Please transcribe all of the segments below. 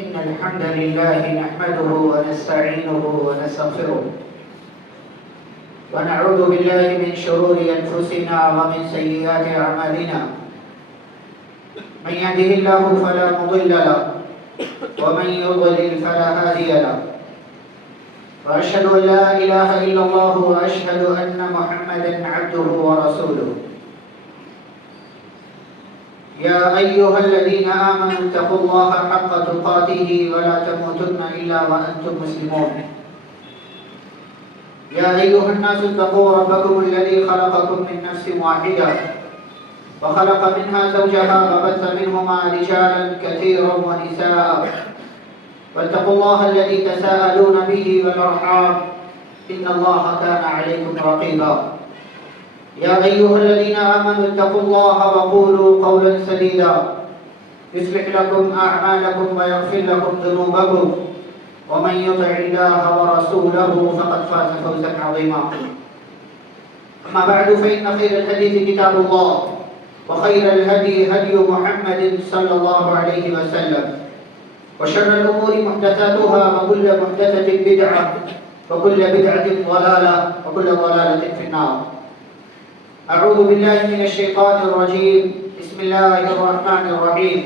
إن الحمد لله نحمده ونستعينه ونستغفره ونعوذ بالله من شرور أنفسنا ومن سيئات أعمالنا. من يهده الله فلا مضل له ومن يضلل فلا هادي له. وأشهد أن لا إله إلا الله وأشهد أن محمدا عبده ورسوله. يا أيها الذين آمنوا اتقوا الله حق تقاته ولا تموتن إلا وأنتم مسلمون. يا أيها الناس اتقوا ربكم الذي خلقكم من نفس واحدة وخلق منها زوجها وبث منهما رجالا كثيرا ونساء واتقوا الله الذي تساءلون به والأرحام إن الله كان عليكم رقيبا. يا أيها الذين آمنوا اتقوا الله وقولوا قولا سديدا يصلح لكم أعمالكم ويغفر لكم ذنوبكم ومن يطع الله ورسوله فقد فاز فوزا عظيما. أما بعد فإن خير الحديث كتاب الله وخير الهدي هدي محمد صلى الله عليه وسلم وشر الأمور محدثاتها وكل محدثة بدعة وكل بدعة ضلالة وكل ضلالة في النار. أعوذ بالله من الشيطان الرجيم. بسم الله الرحمن الرحيم.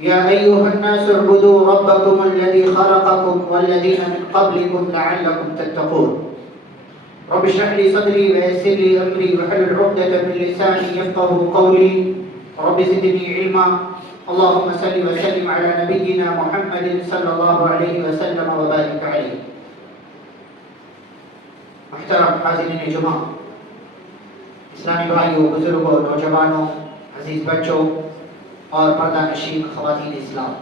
يا أيها الناس اعبدوا ربكم الذي خلقكم والذين من قبلكم لعلكم تتقون. رب اشرح لي صدري ويسر لي أمري واحلل عقدة من لساني يفقهوا قولي. رب زدني علما. اللهم صل وسلم على نبينا محمد صلى الله عليه وسلم وبارك عليه. محترم حاضرین جمعہ، اسلامی بھائیوں، بزرگوں، نوجوانوں، عزیز بچوں اور پردہ نشین خواتین اسلام،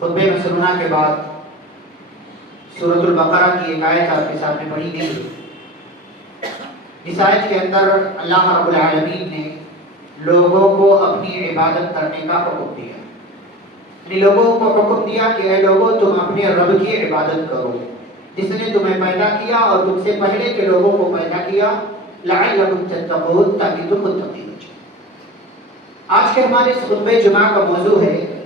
خطبہ مسنونہ کے بعد سورۃ البقرہ کی ایک آیت آپ کے سامنے پڑھی گئی. اس آیت کے اندر اللہ رب العالمین نے لوگوں کو اپنی عبادت کرنے کا حکم دیا. یعنی لوگوں کو حکم دیا کہ اے لوگو تم اپنے رب کی عبادت کرو جس نے تمہیں پیدا کیا اور تم سے پہلے کے لوگوں کو پیدا کیا، لعلکم تتقون، تاکہ تم متقی ہو جاؤ. آج کے ہمارے اس خطبہ جمعہ کا موضوع ہے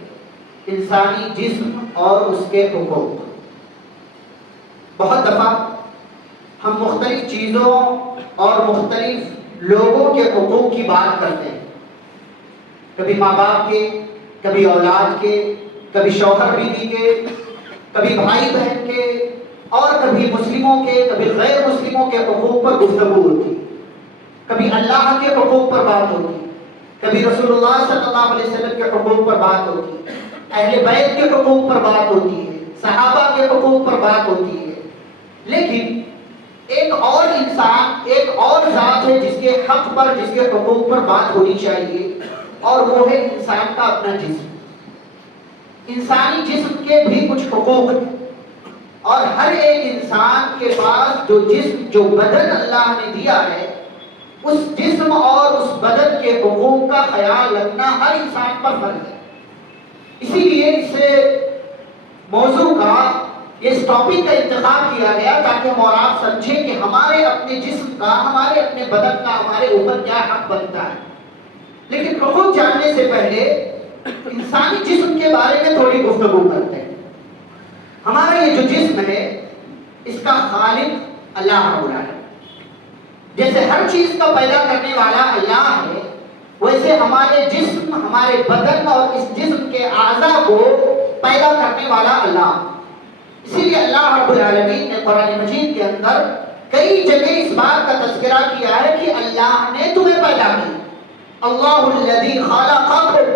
انسانی جسم اور اس کے حقوق. بہت دفعہ ہم مختلف چیزوں اور مختلف لوگوں کے حقوق کی بات کرتے ہیں. کبھی ماں باپ کے، کبھی اولاد کے، کبھی شوہر بیوی کے، کبھی بھائی بہن کے، اور کبھی مسلموں کے، کبھی غیر مسلموں کے حقوق پر گفتگو ہوتی. کبھی اللہ کے حقوق پر بات ہوتی، کبھی رسول اللہ صلی اللہ علیہ وسلم کے حقوق پر بات ہوتی، اہل بیت کے حقوق پر بات ہوتی ہے، صحابہ کے حقوق پر بات ہوتی ہے. لیکن ایک اور انسان، ایک اور ذات ہے جس کے حق پر، جس کے حقوق پر بات ہونی چاہیے، اور وہ ہے انسان کا اپنا جسم. انسانی جسم کے بھی کچھ حقوق ہیں، اور ہر ایک انسان کے پاس جو جسم، جو بدن اللہ نے دیا ہے، اس جسم اور اس بدن کے حقوق کا خیال رکھنا ہر انسان پر فرض ہے. اسی لیے اس موضوع کا، اس ٹاپک کا انتخاب کیا گیا تاکہ ہم اور آپ سمجھیں کہ ہمارے اپنے جسم کا، ہمارے اپنے بدن کا ہمارے اوپر کیا حق بنتا ہے. لیکن حقوق جاننے سے پہلے انسانی جسم کے بارے میں تھوڑی گفتگو کرتے ہیں. ہمارا یہ جو جسم ہے اس کا خالق اللہ رب العالمین. جیسے ہر چیز کا پیدا کرنے والا اللہ ہے، ویسے ہمارے جسم، ہمارے بدن اور اس جسم کے اعضاء کو پیدا کرنے والا اللہ. اسی لیے اللہ رب العالمین نے قرآن مجید کے اندر کئی جگہ اس بات کا تذکرہ کیا ہے کہ اللہ نے تمہیں پیدا کیا. اللہ الذی خلقکم،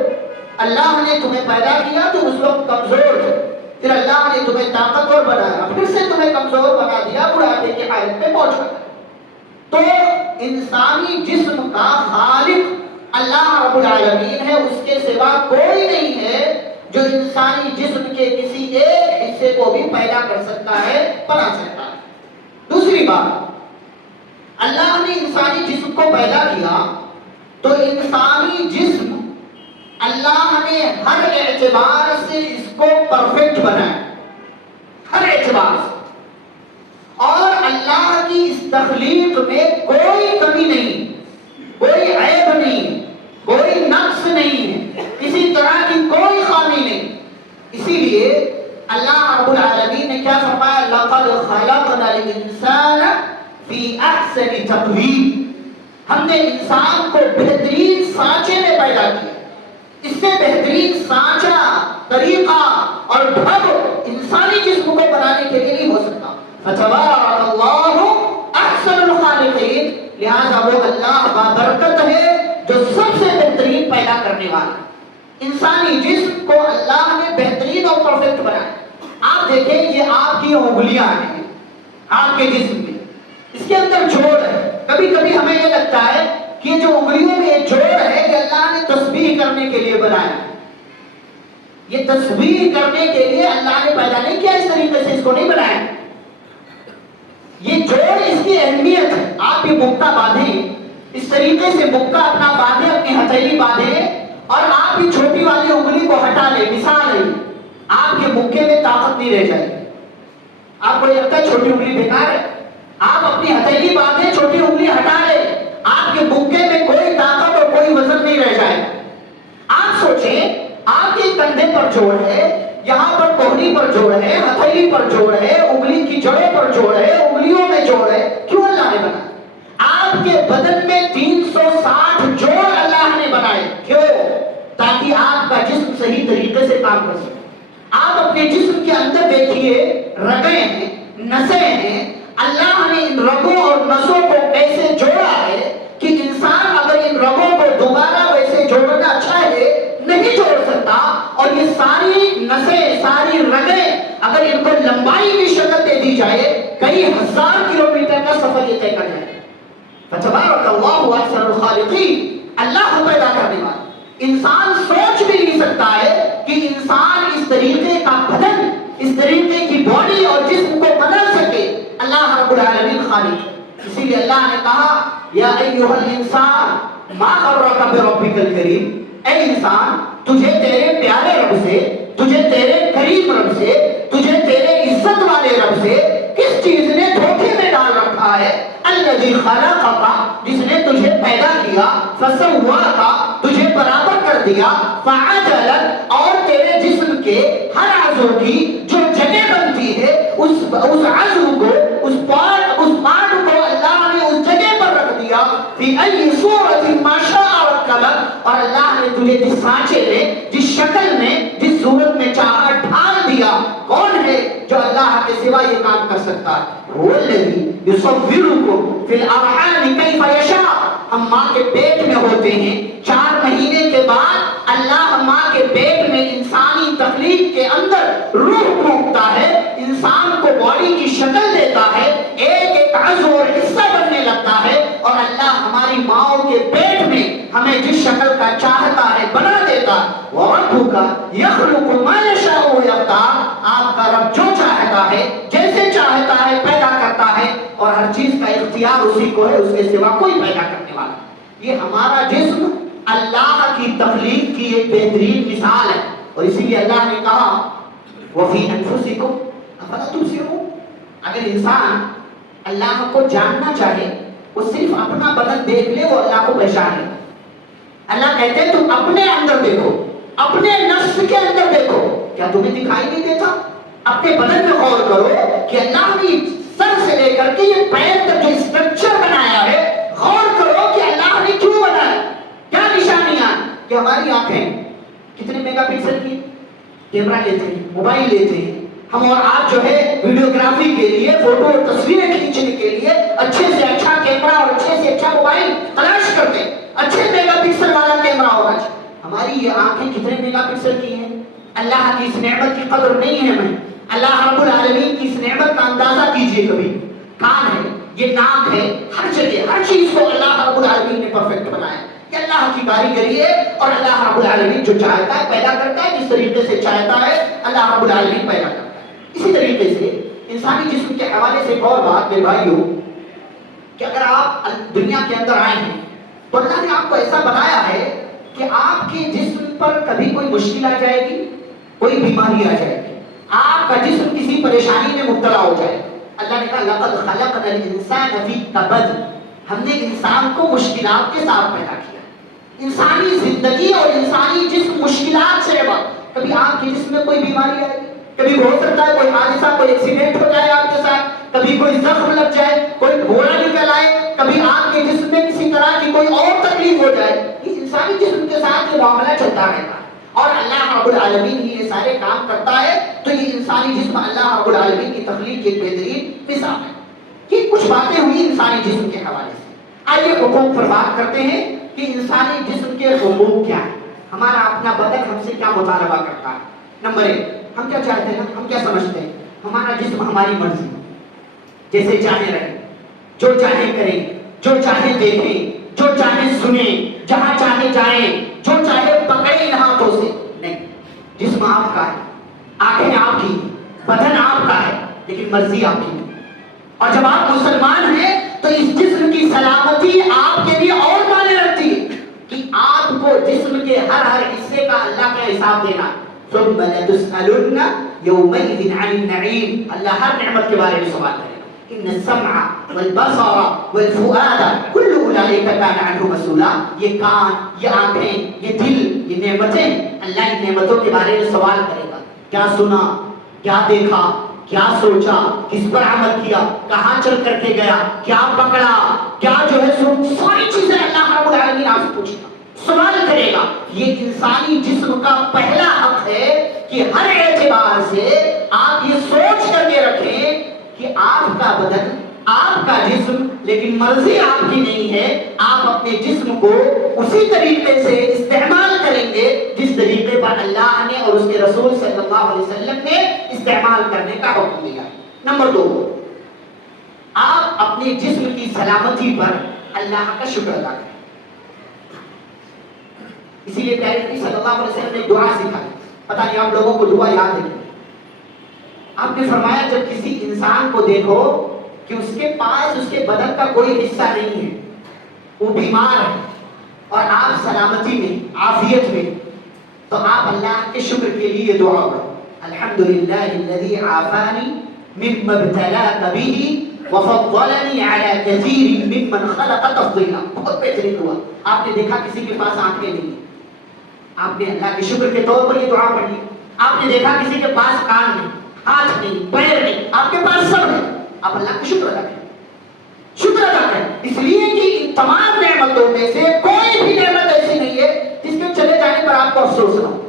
اللہ نے تمہیں پیدا کیا، تم اس وقت کمزور تھے، پھر اللہ نے تمہیں طاقتور بنایا، پھر سے تمہیں کمزور بنا دیا، بڑھاپے کی حالت میں پہنچا. تو انسانی جسم کا خالق اللہ رب العالمین ہے، اس کے سوا کوئی نہیں ہے جو انسانی جسم کے کسی ایک حصے کو بھی پیدا کر سکتا ہے، بنا سکتا ہے. دوسری بات، اللہ نے انسانی جسم کو پیدا کیا تو انسانی جسم اللہ نے ہر اعتبار سے اس کو پرفیکٹ بنایا، ہر اعتبار سے. اور اللہ کی اس تخلیق میں کوئی کمی نہیں، کوئی عیب نہیں، کوئی نقص نہیں ہے، کسی طرح کی کوئی الانسان فی احسن تقویم، ہم نے انسان کو بہترین سانچے میں پیدا کیا، اس سے بہترین سانچہ، طریقہ اور ڈھب انسانی جسم کو بنانے کے لیے نہیں ہو سکتا۔ فتبارک اللہ احسن الخالقین، لہذا وہ اللہ بابرکت ہے جو سب سے بہترین پیدا کرنے والا۔ انسانی جسم کو اللہ نے بہترین اور پرفیکٹ بنایا۔ آپ دیکھیں یہ آپ کی انگلیاں ہیں آپ کے جسم میں، اس کے اندر جوڑ ہے۔ کبھی کبھی ہمیں یہ لگتا ہے کہ یہ جو انگلیوں میں یہ جوڑ ہے یہ اللہ نے تسبیح کرنے کے لیے بنایا، یہ تسبیح کرنے کے لیے اللہ نے پیدا نہیں کیا، اس طریقے سے اس کو نہیں بنایا۔ یہ جوڑ اس کی اہمیت ہے۔ آپ یہ مکہ باندھیں، اس طریقے سے مکہ اپنا باندھیں، اپنی ہتھیلی باندھیں اور آپ کی چھوٹی والی انگلی کو ہٹا لیں، مثال ہے آپ کے مکے میں طاقت نہیں رہ جائے گی۔ آپ کو لگتا ہے چھوٹی انگلی بیکار ہے، آپ اپنی ہتھیلی باندھیں، چھوٹی انگلی ہٹا لیں، آپ کے مکے میں کوئی طاقت اور کوئی وزن نہیں رہ جائے گا۔ آپ سوچیں آپ کے کندھے پر جوڑ ہے، یہاں پر کوہنی پر جوڑ ہے، ہتھیلی پر جوڑ ہے، انگلی کی جڑوں پر جوڑ ہے، انگلیوں میں جوڑ ہے، کیوں اللہ نے بنایا؟ آپ کے بدن میں 360 جوڑ اللہ نے بنائے، کیوں؟ تاکہ آپ کا جسم صحیح طریقے سے کام کر سکے۔ آپ اپنے جسم کے اندر دیکھیے رگیں ہیں، نسیں ہیں، اللہ نے ان رگوں اور نسوں کو ایسے جوڑا ہے کہ انسان اگر ان رگوں کو دوبارہ ویسے جوڑنا چاہے نہیں جوڑ سکتا، اور یہ ساری نسیں، ساری رگیں اگر ان کو لمبائی کی شکل دے دی جائے کئی ہزار کلومیٹر کا سفر یہ طے کر جائے۔ فتبارک اللہ احسن الخالقین، اللہ کو پیدا کرنے والا۔ انسان سوچ بھی نہیں سکتا ہے کہ انسان اس طریقے کا بدن، اس طریقے کی باڈی اور جسم کو بدل سکے۔ اللہ رب العالمین خالق، اسی لیے اللہ نے کہا یا ایھا الانسان ما غرک بربک الکریم، اے انسان تجھے تیرے پیارے رب سے، تجھے تیرے کریم رب سے، تجھے تیرے عزت والے رب سے کس چیز نے دھوکے میں ڈال رکھا ہے؟ الذی خلقک، جس نے تجھے پیدا کیا، فسواک، تجھے برابر کر دیا، فعدلک، اور تیرے جسم کے ہر عضو کی جو جگہ بنتی ہے اس عضو کو، اس پارٹ کو اللہ نے اس جگہ پر رکھ دیا، فی ای صورت ما شاء رکبک، اور اللہ نے تجھے جس سانچے میں، جس شکل میں، جس صورت میں چاہا ڈھال دیا۔ کون ہے جو اللہ کے سوا یہ کام کر سکتا ہے؟ هو الذی یصورکم فی الارحام کیف یشاء۔ ہم ماں کے پیٹ میں ہوتے ہیں، 4 مہینے کے بعد اللہ ماں کے پیٹ میں انسانی تخلیق کے اندر روح پھونکتا ہے، انسان کو باڈی کی شکل دیتا ہے، ایک ایک عضو اور حصہ بننے لگتا ہے، اور اللہ ہماری ماؤں کے پیٹ میں ہمیں جس شکل کا چاہتا ہے بنا دیتا ہے۔ وَرَبُّكَ يَخْلُقُ مَا يَشَاءُ وَيَخْتَارُ، آپ کا رب جو چاہتا ہے، جیسے چاہتا ہے پیدا کرتا ہے، اور ہر چیز کا اختیار اسی کو ہے، اس کے سوا کوئی پیدا کرنے والا۔ یہ ہمارا جسم اللہ کی تخلیق کی ایک بہترین مثال ہے، اور اسی لیے اللہ نے کہا وَفِي أَنفُسِكُمْ أَفَلَا تُبْصِرُونَ۔ اگر انسان اللہ کو جاننا چاہے وہ صرف اپنا بدن دیکھ لے، وہ اللہ کو پہچان لے۔ اللہ کہتے ہیں تم اپنے اندر دیکھو، اپنے نفس کے اندر دیکھو، کیا تمہیں دکھائی نہیں دیتا؟ اپنے بدن میں غور کرو کہ اللہ نے سر سے لے کر کے یہ پیر تک جو اسٹرکچر بنایا ہے، غور کرو کہ اللہ نے کیوں بنایا، کیا نشانیاں کہ ہماری آنکھیں کتنے میگا پکسل کی کیمرہ لیتے ہیں، موبائل لیتے ہیں ہم، اور آپ جو ہے ویڈیوگرافی کے لیے، فوٹو اور تصویریں کھینچنے کے لیے اچھے سے اچھا کیمرہ اور اچھے سے اچھا موبائل تلاش کرتے ہیں، اچھے میگا پکسل والا کیمرہ ہونا چاہیے۔ ہماری یہ آنکھیں کتنے میگا پکسل کی ہیں؟ اللہ کی اس نعمت کی قدر نہیں ہے ہمیں۔ اللہ رب العالمین کی اس نعمت کا اندازہ کیجئے کبھی۔ کان ہے، یہ ناک ہے، ہر جگہ ہر چیز کو اللہ رب العالمین نے پرفیکٹ بنایا۔ یہ اللہ کی کاریگری ہے، اور اللہ رب العالمین جو چاہتا ہے پیدا کرتا ہے، جس طریقے سے چاہتا ہے اللہ رب العالمین پیدا کرتا ہے۔ اسی طریقے سے انسانی جسم کے حوالے سے ایک اور بات میرے بھائیو، کہ اگر آپ دنیا کے اندر آئے ہیں تو اللہ نے آپ کو ایسا بنایا ہے کہ آپ کے جسم پر کبھی کوئی مشکل آ جائے گی، کوئی بیماری آ جائے گی، آپ کا جسم کسی پریشانی میں مبتلا ہو جائے۔ اللہ نے کہا لَقَدْ خَلَقْنَا الْإِنسَانَ فِي كَبَدٍ، ہم نے انسان کو مشکلات کے ساتھ پیدا کیا۔ انسانی زندگی اور انسانی جسم مشکلات سے ہے۔ کبھی آپ کے جسم میں کوئی بیماری آئے گی، کبھی ہو سکتا ہے کوئی حادثہ، کوئی ایکسیڈنٹ ہو جائے آپ کے ساتھ، کبھی کوئی زخم لگ جائے، کوئی گھوڑا نکل آئے، کبھی آپ کے جسم میں کسی طرح کی کوئی اور تکلیف ہو جائے، یہ انسانی جسم کے ساتھ یہ معاملہ چلتا رہتا ہے اور اللہ رب العالمین ہی یہ سارے کام کرتا ہے. تو یہ انسانی جسم اللہ رب العالمین کی تخلیق کی ایک بہترین مثال ہے. یہ کچھ باتیں ہوئی انسانی جسم کے حوالے سے. آئیے حقوق پر بات کرتے ہیں کہ انسانی جسم کے حقوق کیا ہے. ہمارا اپنا بدن ہم سے کیا مطالبہ کرتا ہے. نمبر ایک، ہم کیا چاہتے ہیں، ہم کیا سمجھتے ہیں، ہمارا جسم ہماری مرضی، جیسے چاہے رہے، جو چاہے کریں، جو چاہے دیکھیں، جو چاہے سنیں، جہاں چاہے جائیں، جو چاہے پکڑیں ان ہاتھوں سے. نہیں، جسم آپ کا ہے، آنکھیں آپ کی، بدن آپ کا ہے، لیکن مرضی آپ کی. اور جب آپ مسلمان ہیں تو اس جسم کی سلامتی آپ کے لیے اور معنی رکھتی ہے کہ آپ کو جسم کے ہر حصے کا اللہ کا حساب دینا. ثم لتسألن يومئذ عن النعيم. اللہ ہر نعمت کے بارے میں سوال کرے گا. ان السمع والبصر والفؤاد كل اولئك كان عنه مسؤولا. یہ کان، یہ آنکھیں، یہ دل، یہ نعمتیں، اللہ ان نعمتوں کے بارے میں سوال کرے گا. کیا سنا، کیا دیکھا، کیا سوچا، کس پر عمل کیا، کہاں چل کر کے گیا، کیا پکڑا، کیا جو ہے ساری چیزیں اللہ رب العالمین آپ سے پوچھے گا، سوال کرے گا. یہ انسانی جسم کا پہلا حق ہے کہ ہر اعتبار سے آپ یہ سوچ کر کے رکھیں کہ آپ کا بدن، آپ کا جسم، لیکن مرضی آپ کی نہیں ہے. آپ اپنے جسم کو اسی طریقے سے استعمال کریں گے جس طریقے پر اللہ نے اور اس کے رسول صلی اللہ علیہ وسلم نے استعمال کرنے کا حکم دیا. نمبر دو، آپ اپنے جسم کی سلامتی پر اللہ کا شکر ادا کریں. اسی لیے پیارے نبی صلی اللہ علیہ وسلم نے دعا سکھائی. پتہ نہیں آپ لوگوں کو دعا یاد ہے؟ آپ نے فرمایا جب کسی انسان کو دیکھو کہ اس کے پاس اس کے بدن کا کوئی حصہ نہیں ہے، وہ بیمار ہے اور آپ سلامتی میں، عافیت میں، تو آپ اللہ کے شکر کے لیے یہ دعا پڑھو. الحمدللہ الذی عافانی مما ابتلاک بہ وفضلنی علی کثیر ممن خلق تفضیلا. بہت بہترین دعا. آپ نے دیکھا کسی کے پاس آنکھیں نہیں، آپ نے اللہ کے شکر کے طور پر یہ دعا پڑھی. آپ نے دیکھا کسی کے پاس کان نہیں، ہاتھ نہیں، پیر نہیں، آپ کے پاس سب ہے. آپ اللہ کا شکر ادا کریں، شکر ادا کریں. اس لیے کہ ان تمام نعمتوں میں سے کوئی بھی نعمت ایسی نہیں ہے جس کے چلے جانے پر آپ کو افسوس نہ ہو.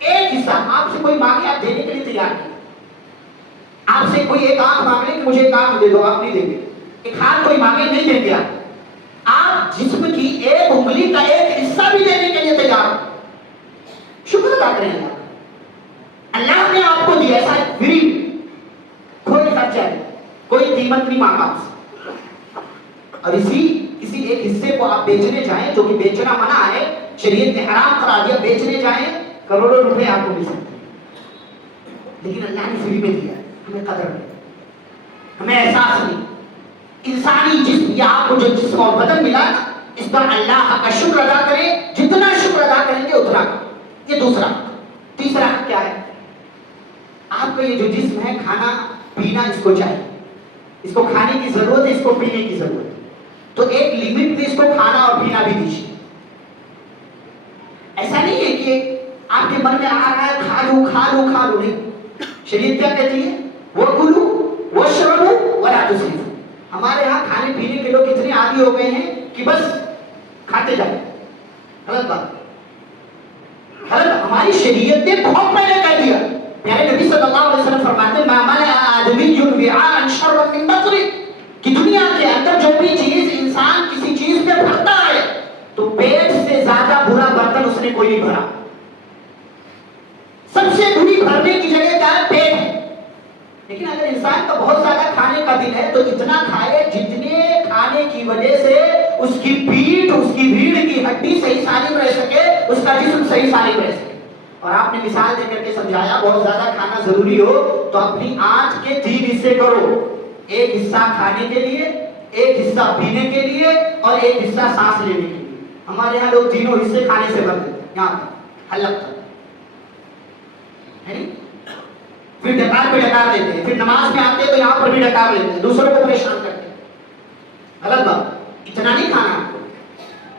ایک حصہ آپ سے کوئی مانگے، آپ دینے کے لیے تیار نہیں. آپ سے کوئی ایک آنکھ مانگ لے کہ مجھے ایک آنکھ دے دو، آپ نہیں دیں گے. ایک ہاتھ کوئی مانگے، نہیں دیں گے. آپ جسم کی ایک انگلی کا ایک حصہ بھی دینے کے لیے تیار. شکر ادا کریں اللہ. اللہ نے آپ کو دیا ایسا فری، کوئی خرچہ نہیں، کوئی قیمت نہیں مانگا آپ سے. اور کسی ایک حصے کو آپ بیچنے جائیں جو کہ بیچنا منع ہے، شریعت نے حرام قرار دیا، بیچنے جائیں کروڑوں روپے آپ کو مل سکتے ہیں، لیکن اللہ نے فری میں دیا. ہمیں قدر نہیں، ہمیں احساس نہیں. انسانی جسم یا آپ کو جو جسم اور بدن ملا نا، اس پر اللہ کا شکر ادا کریں. جتنا شکر ادا کریں گے اتنا. یہ دوسرا. تیسرا کیا ہے؟ آپ کا یہ جو جسم ہے، کھانا پینا اس کو چاہیے، اس کو کھانے کی ضرورت ہے، اس کو پینے کی ضرورت ہے. تو ایک لمٹ میں اس کو کھانا اور پینا بھی دیجیے. ایسا نہیں ہے کہ آپ کے من میں آ رہا ہے کھا لو کھا لو کھا لو. نہیں، شریعت کیا کہتی ہے؟ وَكُلُوا وَاشْرَبُوا وَلَا تُسْرِفُوا. ہمارے ہاں کھانے پینے کے لوگ اتنے عادی ہو گئے ہیں کہ بس کھاتے جائیں. غلط بات. غلط. ہماری شریعت نے بہت پہلے کہہ دیا. پیارے نبی صلی اللہ علیہ وسلم فرماتے ہیں مَا مَلَأَ آدَمِيٌّ وِعَاءً شَرًّا مِّن بَطْنِهِ، کہ دنیا کے اندر جو بھی چیز انسان کسی چیز پہ بھرتا ہے تو پیٹ سے زیادہ برا برتن اس نے کوئی نہیں بھرا. سب سے بری بھرنے کی جگہ کیا ہے؟ پیٹ ہے. لیکن اگر انسان کا بہت زیادہ کھانے کا دل ہے تو اتنا کھائے جتنے کھانے کی وجہ سے اس کی پیٹھ، اس کی بھیڑ کی ہڈی صحیح سالم رہ سکے، اس کا جسم صحیح سالم رہ سکے. اور آپ نے مثال دے کر کے سمجھایا بہت زیادہ کھانا ضروری ہو تو اپنی آنکھ کے 3 حصے کرو. ایک حصہ کھانے کے لیے، ایک حصہ پینے کے لیے اور ایک حصہ سانس لینے کے لیے. ہمارے یہاں لوگ تینوں حصے کھانے سے بھر دیتے ہیں. یہاں حلق تک پھر ڈکار پہ ڈکار لیتے ہیں، پھر نماز میں آتے ہیں تو یہاں پر بھی ڈکار لیتے ہیں، دوسروں کو پریشان کرتے ہیں. غلط بات. اتنا نہیں کھانا.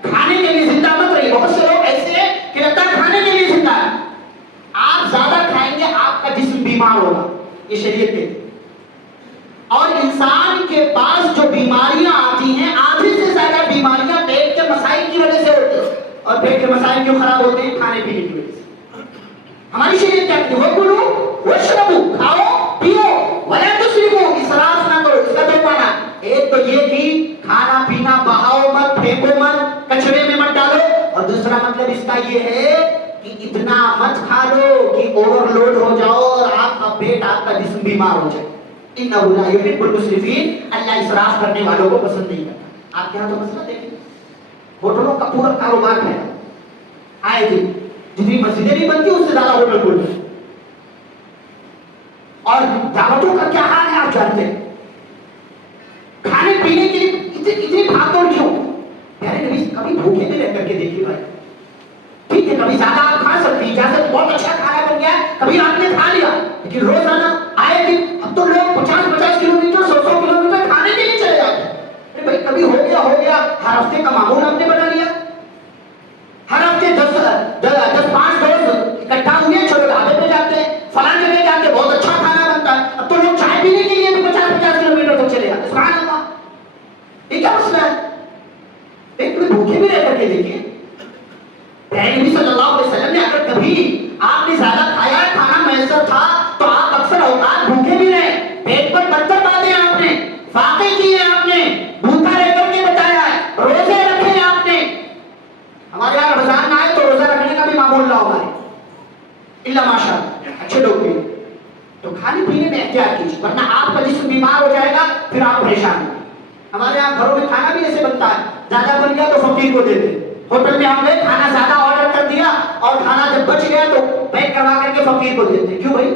کھانے کے لیے زندہ مت رہیے. بہت سے لوگ ایسے ہیں کہ لگتا ہے کھانے کے لیے زندہ ہے. آپ زیادہ کھائیں گے آپ کا جسم بیمار ہوگا. یہ شریعت کہتی ہے. اور انسان کے پاس جو بیماریاں آتی ہیں آدھی سے زیادہ بیماریاں پیٹ کے مسائل کی وجہ سے ہوتی ہیں. اور پیٹ کے مسائل کیوں خراب ہوتے ہیں؟ کھانے پینے کی وجہ سے. ہماری شریعت کیا کہتی ہے؟ وَكُلُوا وَاشْرَبُوا، کھاؤ پیو، وَلَا تُسْرِفُوا، اسراف نہ کرو. اس کا دو معنی، ایک تو یہ کہ کھانا پینا بہاؤ مت، پھینکو مت، کچرے میں مت ڈالو، اور دوسرا مطلب اس کا یہ ہے کہ اتنا مت کھا لو کہ اوور لوڈ ہو جاؤ اور آپ کا پیٹ، آپ کا جسم بیمار ہو جائے. اِنَّهُ لَا يُحِبُّ الْمُسْرِفِينَ، اللہ اسراف کرنے والوں کو پسند نہیں کرتا. آپ کے یہاں تو مسئلہ دیکھیں، ہوٹلوں کا پورا کاروبار ہے. آئے دن جتنی مسجدیں نہیں بنتی اس سے زیادہ ہوٹل کھلتے ہیں. اور دعوتوں کا کیا حال ہے آپ جانتے ہیں. کھانے پینے کے لیے اتنی بھاگ دوڑ کیوں؟ پیارے نبی کبھی بھوکے میں رہ کر کے دیکھیے بھائی. ٹھیک ہے کبھی زیادہ آپ کھا سکتے ہیں، اجازت، بہت اچھا کھانا بن گیا ہے، کبھی آپ نے کھا لیا، لیکن روزانہ آئے دن اب تو لوگ 50-50 کلومیٹر 100 کلومیٹر کھانے کے لیے چلے جاتے ہیں. ارے بھائی کبھی ہو گیا ہر ہفتے کا معمول آپ نے بنا لیا. ہر ہفتے 10-5 دوست اکٹھا ہوئے، چھوٹے ڈھابے پہ جاتے ہیں، فلاں جگہ جاتے ہیں، بہت اچھا کھانا بنتا ہے. اب تو لوگ چائے پینے کے لیے بھی 50-50 کلومیٹر تک چلے جاتے ہیں. سبحان اللہ، یہ کیا مسئلہ ہے؟ ایک کوئی بھوکے بھی رہ کر کے دیکھیے. نبی صلی اللہ علیہ وسلم نے اگر کبھی آپ نے زیادہ کھایا ہے، کھانا میسر تھا، تو آپ اکثر اوقات بھوکے بھی رہے. پیٹ پر پتھر باندھے آپ نے، فاقے کیے آپ نے، بھوکا رہ کر کے بتایا ہے، روزے رکھے آپ نے. ہمارے یہاں رمضان آئے تو روزہ رکھنے کا بھی معمول نہ ہوگا الا ماشاء اللہ، اچھے لوگ بھی. تو کھانے پینے میں احتیاط کیجیے، ورنہ آپ کا جسم بیمار ہو جائے گا، پھر آپ پریشان ہوں گے. ہمارے یہاں گھروں میں کھانا بھی ایسے بنتا ہے، زیادہ بن گیا تو فقیر کو دیتے. ہوٹل میں ہم نے کھانا زیادہ آرڈر کر دیا اور کھانا جب بچ گیا تو پیک کروا کر کے فقیر کو دیتے. کیوں بھائی؟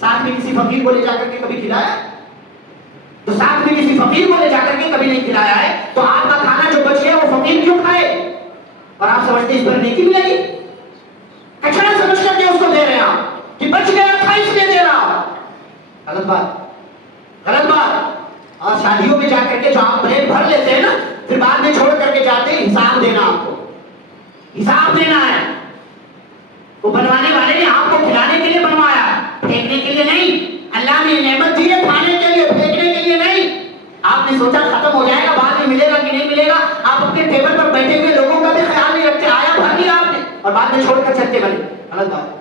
ساتھ میں کسی فقیر کو لے جا کر کے کبھی کھلایا؟ تو ساتھ میں کسی فقیر کو لے جا کر کے کبھی نہیں کھلایا ہے، تو آپ کا کھانا جو بچ گیا وہ فقیر کیوں کھائے؟ اور آپ سمجھتے اس پر نیکی ملے گی؟ کچرا سمجھ کر کے اس کو دے رہے ہیں آپ کہ بچ گیا تھا اس لیے دے رہا. غلط بات، غلط بات. اور شادیوں میں جا کر کے جو آپ پلیٹ بھر لیتے ہیں نا، پھر بعد میں چھوڑ کر کے جاتے ہیں، حساب دینا، آپ کو حساب دینا ہے. وہ بنوانے والے نے آپ کو کھلانے کے لیے بنوایا، پھینکنے کے لیے نہیں. اللہ نے نعمت دی ہے کھانے کے لیے، پھینکنے کے لیے نہیں. آپ نے سوچا ختم ہو جائے گا، بعد میں ملے گا کہ نہیں ملے گا. آپ اپنے ٹیبل پر بیٹھے ہوئے لوگوں کا بھی خیال نہیں رکھتے، آیا بھر لیا آپ نے اور بعد میں چھوڑ کر چلتے بنے. غلط بات.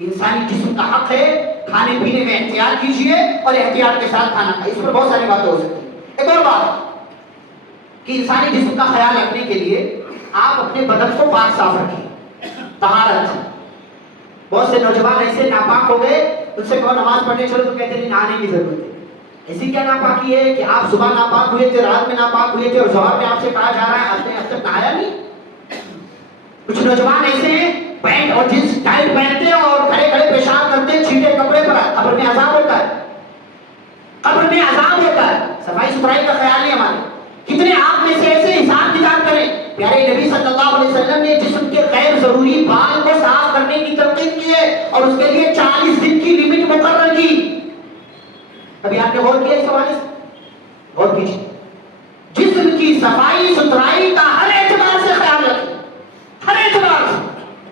انسانی جسم کا حق ہے، کھانے پینے میں احتیاط کیجیے اور احتیاط کے ساتھ کھانا کھائیے. اس پر بہت ساری باتیں ہو سکتی ہیں. ایک اور بات کہ انسانی جسم کا خیال رکھنے کے لیے آپ اپنے بدن کو پاک صاف رکھیے، طہارت. بہت سے نوجوان ایسے ناپاک ہو گئے، ان سے کہو نماز پڑھنے چلو تو کہتے ہیں نہانے کی ضرورت ہے. ایسی کیا ناپاکی ہے کہ آپ صبح ناپاک ہوئے تھے، رات میں ناپاک ہوئے تھے، اور ظہر میں آپ سے کہا جا رہا ہے آپ نے اب تک نہایا نہیں. کچھ نوجوان ایسے ہیں پینٹ اور جینس ٹائٹ پہنتے ہیں اور کھڑے کھڑے پیشاب کرتے ہیں چھیٹے کپڑے پر. قبر میں عذاب ہوتا ہے، قبر میں عذاب ہوتا ہے. صفائی ستھرائی کا خیال نہیں ہمارے. کتنے آپ میں سے ایسے حساب کتاب کریں. پیارے نبی صلی اللہ علیہ وسلم نے جسم کے غیر ضروری بال کو صاف کرنے کی تلقین کی ہے اور اس کے لیے 40 دن کی لمٹ مقرر کی. کبھی آپ نے غور کیا اس حوالے سے؟ غور کیجیے. جسم کی صفائی ستھرائی کا ہر اعتبار سے خیال رکھیں، ہر اعتبار سے،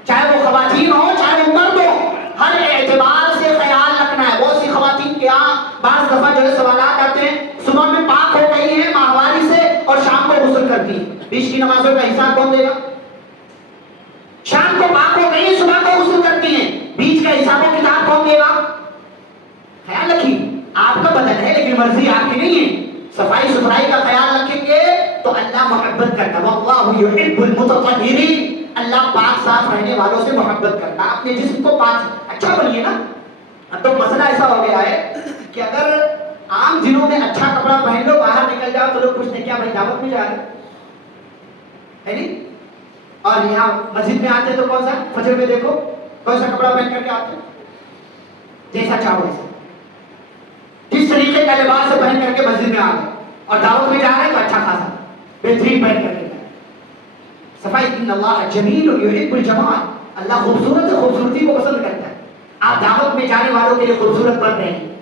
چاہے وہ خواتین ہو چاہے وہ مرد ہو، ہر اعتبار سے خیال رکھنا ہے. بہت سی خواتین کے یہاں بعض دفعہ جو ہے سوالات آتے ہیں، صبح میں پاک ہو گئی ہیں ماہواری سے اور شام کو غسل کرتی ہیں، بیچ کی نمازوں کا حساب کون دے گا؟ شام کو پاک ہو گئی ہیں، صبح کو غسل کرتی ہیں، بیچ کا حساب و کتاب کون دے گا؟ خیال رکھیے، آپ کا بدن ہے لیکن مرضی آپ کی نہیں ہے. صفائی ستھرائی کا خیال رکھیں گے تو اللہ محبت کرتا ہے. واللہ یحب المتطہرین، اللہ پاک صاف رہنے والوں سے محبت کرتا ہے. اپنے جسم کو پاک اچھا بنیے نا. اب تو مسئلہ ایسا ہو گیا ہے کہ اگر عام دنوں میں اچھا کپڑا پہن لو، باہر نکل جاؤ تو لوگ پوچھتے ہیں کیا بھائی دعوت میں جا رہے ہے نہیں؟ اور یہاں مسجد میں آتے تو کون سا فجر میں دیکھو کون سا کپڑا پہن کر کے آتے، جیسا چاہو ویسا، جس طریقے کا لباس سے پہن کر کے مسجد میں آتے، اور دعوت میں جا رہے ہیں تو اچھا خاصا بہترین پہن کر کے. صفائی، ان اللہ جمیل یحب الجمال، اللہ خوبصورت ہے، خوبصورتی کو پسند کرتا ہے. آپ دعوت میں جانے والوں کے لیے خوبصورت بن رہے ہیں،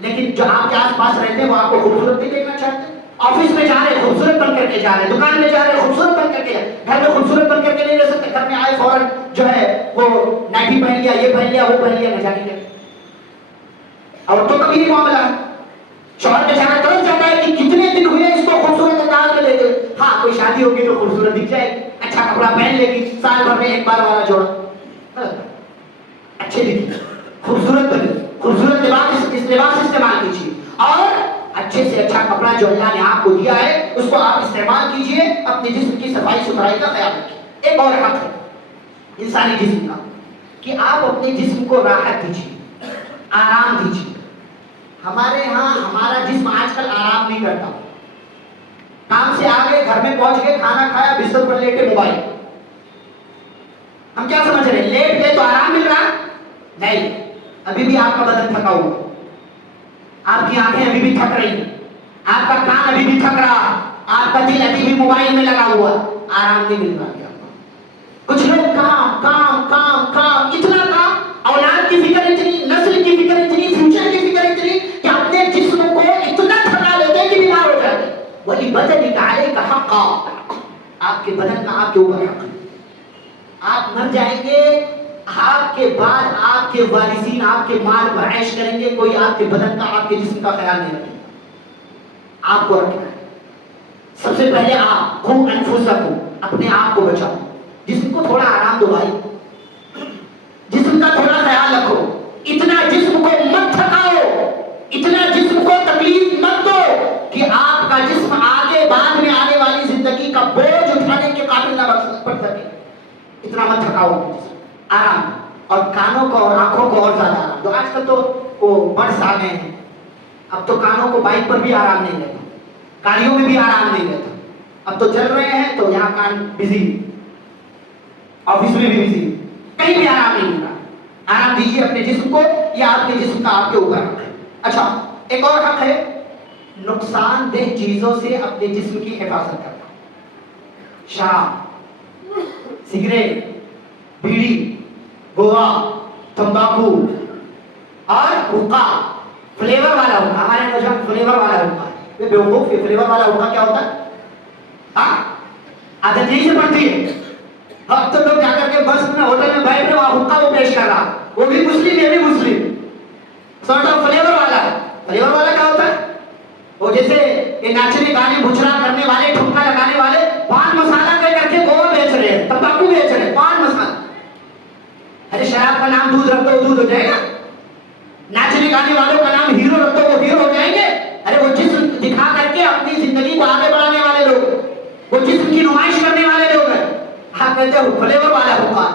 لیکن جو آپ کے آس پاس رہتے ہیں وہ آپ کو خوبصورت نہیں دیکھنا چاہتے. آفس میں جا رہے ہیں خوبصورت بن کر کے جا رہے ہیں، دکان میں جا رہے ہیں خوبصورت بن کر کے، گھر میں خوبصورت بن کر کے نہیں رہ سکتے. گھر میں آئے فوراً جو ہے وہ نائٹی پہن لیا، یہ پہن لیا، وہ پہن لیا، نہ جانے کیا. عورتوں کا بھی یہ معاملہ ہے. شوہر بیچارہ ترس جاتا ہے کہ کتنے دن ہوئے اس کو خوبصورت انداز میں لے گئے. ہاں کوئی شادی ہوگی تو خوبصورت دکھ جائے گی, اچھا کپڑا پہن لے گی, سال بھر میں ایک بار والا جوڑا, اچھے دکھیں, خوبصورت بنے, خوبصورت لباس استعمال کیجیے, اور اچھے سے اچھا کپڑا جو اللہ نے آپ کو دیا ہے اس کو آپ استعمال کیجیے, اپنے جسم کی صفائی ستھرائی کا خیال رکھیے. ایک اور حق ہے انسانی جسم کا کہ آپ اپنے جسم کو راحت دیجیے, آرام دیجیے. ہمارے یہاں ہمارا جسم آج کل آرام نہیں کرتا. کام سے آگے گھر میں پہنچ گئے, کھانا کھایا, بستر پر لیٹے, موبائل. ہم کیا سمجھ رہے ہیں, لیٹ گئے تو آرام مل رہا؟ نہیں, ابھی بھی آپ کا بدن تھکا ہوا, آپ کی آنکھیں ابھی بھی تھک رہی, آپ کا کان ابھی بھی تھک رہا, آپ کا دل ابھی بھی موبائل میں لگا ہوا, آرام نہیں مل رہا. کچھ لوگ کام کام کام کام, اتنا کام, اولاد کی فکر اتنی, نسل کی فکر اتنی, فیوچر کی فکر اتنی کہ اپنے جسم کو اتنا تھکا لیتے ہیں کہ بیمار ہو جاتے ہیں. وہی بدن علیک حقا, آپ کے بدن کا آپ کے اوپر حق ہے. آپ مر جائیں گے, آپ کے بعد آپ کے وارثین آپ کے مال پر عیش کریں گے, کوئی آپ کے بدن کا آپ کے جسم کا خیال نہیں رکھے گا. آپ کو رکھنا ہے. سب سے پہلے آپ قوا انفسکم, اپنے آپ کو بچاؤ. جسم کو تھوڑا آرام دو بھائی, جسم کا تھوڑا خیال رکھو. اتنا جسم کو مت تھکاؤ, اتنا جسم کو تکلیف مت دو کہ آپ کا جسم آگے بعد میں آنے والی زندگی کا بوجھ اٹھانے کے قابل نہ پڑ سکے. اتنا مت تھکاؤ. آرام, اور کانوں کو اور آنکھوں کو اور زیادہ آرام دو. آج کل تو وہ بڈس آ گئے ہیں, اب تو کانوں کو بائک پر بھی آرام نہیں رہتا, گاڑیوں میں بھی آرام نہیں رہتا. اب تو چل رہے ہیں تو یہاں کان بزی, آفس میں بھی بزی, کہیں بھی آرام نہیں مل رہا. آرام دیجیے اپنے جسم کو, یا اپنے جسم کا آپ کے اوپر حق ہے. اچھا, ایک اور حق ہے نقصان دہ چیزوں سے اپنے جسم کی حفاظت کرنا. شراب, سگریٹ, بیڑی, گوا, تمباکو اور حقہ, فلیور والا حقہ. ہمارے نوجوان فلیور والا حقہ, یہ بیوقوف, فلیور والا حقہ کیا ہوتا ہے؟ ہاں, عادت یہی سے پڑتی ہے. اب تو لوگ جا کر کے بس میں ہوٹل میں بیٹھ رہے, وہاں حقہ وہ پیش کر رہا, وہ بھی مسلم یہ بھی مسلم, سارٹ آف فلیور والا. فلیور والا کیا ہوتا ہے؟ وہ جیسے یہ ناچنے گانے بھچڑا کرنے والے, ٹھمکا لگانے والے, پان مسالہ کر کے گوا بیچ رہے ہیں, تمباکو بیچ رہے ہیں, پان مسالہ. ارے شراب کا نام دودھ رکھ دو, دودھ ہو جائے گا. ناچنے گانے والوں کا نام ہیرو رکھ دو, وہ ہیرو ہو جائیں گے. ارے وہ جسم دکھا کر کے اپنی زندگی کو آگے بڑھانے والے لوگ, وہ جسم کی نمائش کرنے والے لوگ ہیں. ہاں کہتے ہو فلیور والا حقہ,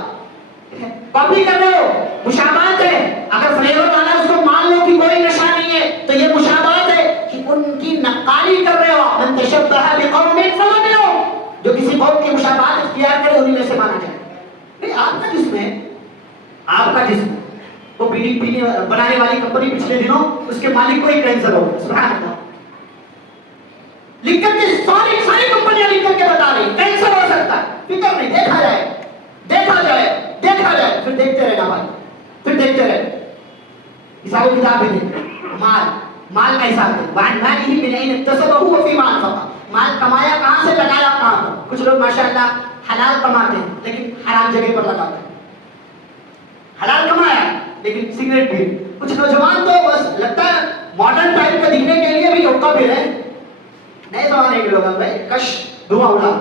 کاپی کر رہے ہو, مشابہت ہے. اگر فلیور والا اس کو مان لو کہ کوئی نشہ نہیں ہے تو یہ مشابہت ہے کہ ان کی نقالی کر رہے ہو. من تشبہ بقوم فهو منهم, جو کسی قوم کی مشابہت اختیار کرے انہیں میں سے مانا جائے. نہیں, آپ کا جسم ہے, آپ کا جسم. وہ بیڑی پینے بنانے والی کمپنی پچھلے دنوں اس کے مالک کو ہی کینسر ہو گیا. سبحان اللہ, لکھ کر کے ساری کمپنیاں لکھ کر کے بتا رہی کینسر ہو سکتا ہے. فکر نہیں, دیکھا جائے, دیکھا جائے, دیکھا جائے, پھر دیکھتے رہنا بھائی, پھر دیکھتے رہے. حساب و کتاب بھی دیکھ, مال کا حساب دے. وعن ماله من اين اكتسبه وفيما انفقه, مال کمایا کہاں سے, لگایا کہاں پر. کچھ لوگ ماشاءاللہ حلال کماتے ہیں لیکن حرام جگہ پر لگاتے ہیں. حلال کمایا لیکن سگریٹ پی. کچھ نوجوان تو بس لگتا ہے ماڈرن ٹائپ کا دکھنے کے لیے بھی حقہ پی رہے ہیں. نئے زمانے کے لوگ ہیں بھائی, کش دھواں اڑا,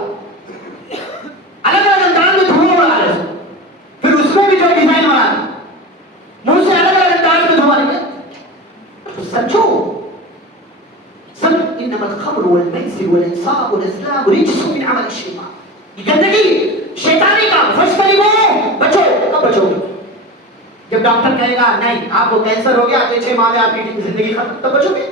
الگ الگ انداز میں دھواں اڑا رہے, پھر اس میں بھی جو ڈیزائن بنا رہے, منہ سے الگ الگ انداز میں دھواں نکلے. سمجھو سب, انما الخمر والمیسر والانصاب والازلام رجس من عمل الشیطان. یہ گندگی شیطانی کا, فاجتنبوہ, بچو. کب بچو گے؟ جب ڈاکٹر کہے گا نہیں آپ کو کینسر ہو گیا, اگلے 6 ماہ میں آپ کی زندگی ختم, تب بچو گے؟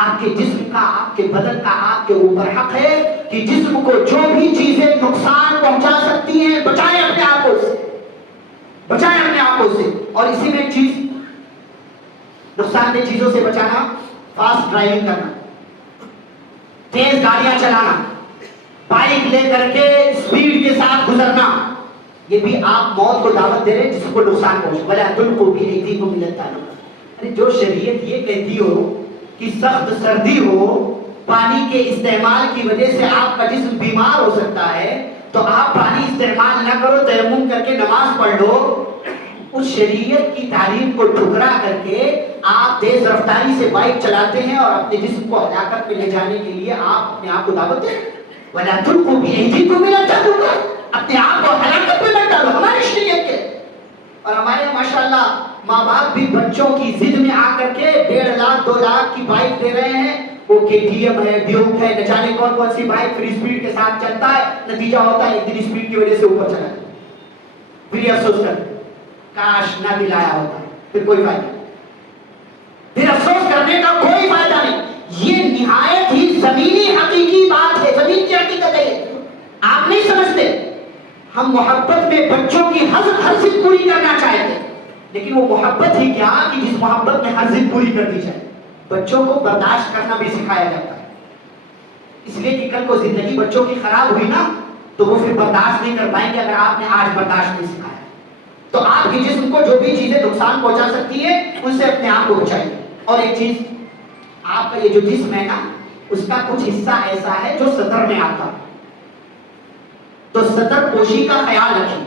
آپ کے جسم کا, آپ کے بدن کا آپ کے اوپر حق ہے کہ جسم کو جو بھی چیزیں نقصان پہنچا سکتی ہیں بچائیں اپنے آپ کو سے, بچائیں اپنے آپ کو سے. اور اسی میں ایک چیز, نقصان دہ چیزوں سے بچانا, فاسٹ ڈرائیونگ کرنا, تیز گاڑیاں چلانا, بائک لے کر کے اسپیڈ کے ساتھ گزرنا, یہ بھی آپ موت کو دعوت دے رہے ہیں جس کو نقصان پہنچے. ولا تلقوا بأيديكم إلى التهلكة. ارے جو شریعت یہ کہتی ہو کہ سخت سردی ہو, پانی کے استعمال کی وجہ سے آپ کا جسم بیمار ہو سکتا ہے, تو آپ پانی استعمال نہ کرو, تیمم کر کے نماز پڑھ لو. اس شریعت کی تعلیم کو ٹھکرا کر کے آپ تیز رفتاری سے بائک چلاتے ہیں اور اپنے جسم کو ہلاکت میں لے جانے کے لیے آپ اپنے آپ کو دعوت دیں. وَلَا تُلْقُوا بِأَيْدِيكُمْ إِلَى التَّهْلُكَةِ, اپنے آپ کو ہلاکت میں مت ڈالو, ہماری شریعت کے. اور ہمارے ماشاءاللہ ماں باپ بھی بچوں کی ضد میں آ کر کے 1.5 لاکھ 2 لاکھ کی بائک دے رہے ہیں. وہ KTM ہے, ڈیوک ہے, نہ جانے کون کون سی بائک فری اسپیڈ کے ساتھ چلتا ہے. نتیجہ ہوتا ہے اتنی اسپیڈ کی وجہ سے اوپر چلا جاتا ہے. پھر یہ افسوس کرتے کاش نہ دلایا ہوتا, پھر کوئی فائدہ نہیں, پھر افسوس کرنے کا کوئی فائدہ نہیں. یہ نہایت ہی زمینی حقیقی بات ہے, زمین کی حقیقت ہے, آپ نہیں سمجھتے. ہم محبت میں بچوں کی ہر ضد پوری کرنا چاہتے ہیں, لیکن وہ محبت ہی کیا کہ جس محبت میں ہر ضد پوری کر دی جائے. بچوں کو برداشت کرنا بھی سکھایا جاتا ہے, اس لیے کہ کل کو زندگی بچوں کی خراب ہوئی نا تو وہ پھر برداشت نہیں کر پائیں گے. اگر آپ نے آج برداشت نہیں سکھایا تو آپ کے جسم کو جو بھی چیزیں نقصان پہنچا سکتی ہیں ان سے اپنے آپ کو بچائیے. اور ایک چیز, آپ کا یہ جو جسم ہے نا اس کا کچھ حصہ ایسا ہے جو سطر میں آتا ہے, تو سطر پوشی کا خیال رکھیں.